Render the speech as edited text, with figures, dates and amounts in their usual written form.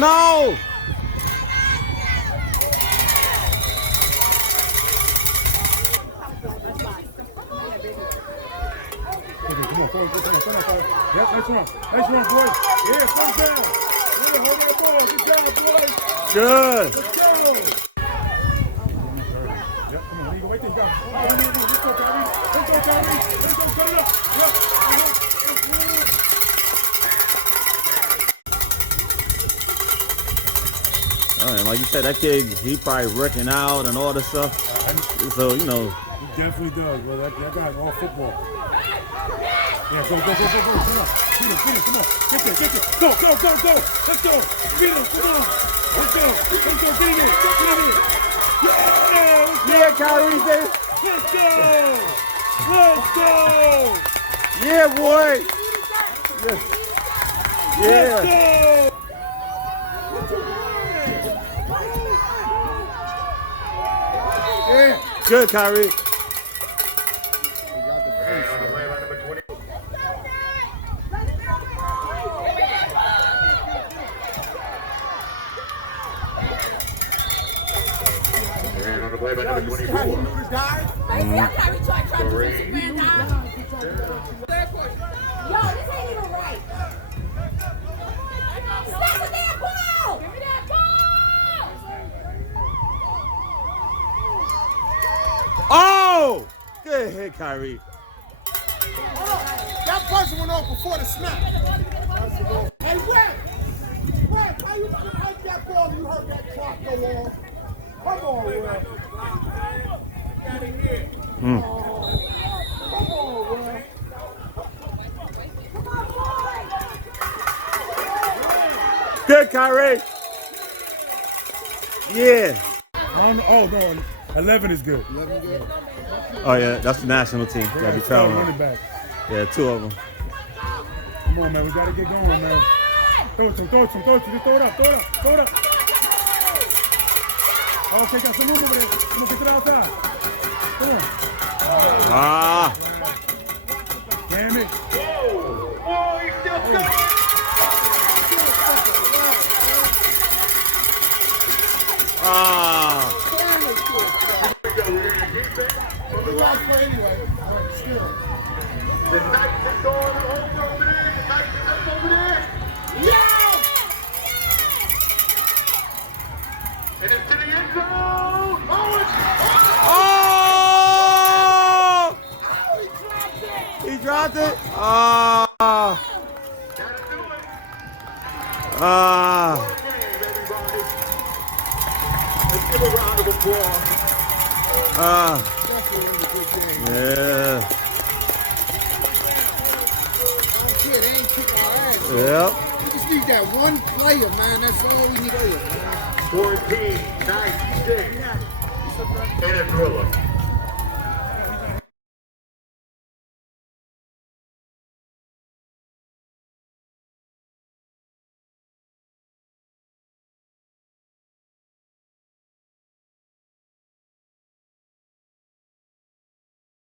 No! Come on. Yep, nice run, boys. Yeah, first down. Yeah, hold that ball. Good job, boys. Good. Let's go. Yep, come on. There you go. Right there. You got it. Let's go, Kyree. Let's go, Kyree. Let's go, cut it up. Yep. And like you said, that kid, he probably working out and all this stuff. So, you know. He definitely does, bro. That guy's all football. Yeah, go. Come on. Beat him, come on. Get there. Go. Let's go. Beat him, come on. Let's go. Get in there. Yeah, Kyree, baby. Let's go. Yeah, boy. Yeah. Let's go. Yeah. Good, Kyree. And on the play by number 24. How he knew this guy? Yo, this ain't even right. Stop with that ball! Give me that ball! Oh! Good hit, Kyree. That buzzer went off before the snap. Hey, Webb, how you hurt that ball and you heard that clock go off? Come on, Webb. Come on, Webb. Good, Kyree. Yeah. Oh, no. 11 is good. Oh, yeah, that's the national team. Gotta be Running traveling. back. Yeah, 2 of them. Come on, man. We gotta get going, man. Throw it to him. Just throw it up. Oh, okay, got some room over there. Come on, get to the outside. Come on. Ah. Damn it. Oh, he's still going. Ah. We lost for anyway, but still. The Knights are going over there. The Knights are up over there. Yeah! And it's to the end zone. Oh, it's Oh! He dropped it. Ah. gotta do it. Ah. What a game, everybody. Let's give a round of applause. Ah. Definitely was a good game. Yeah. They ain't kick our ass. Yep. We just need that one player, man. That's all we need. 14, 9, 6. And a thriller.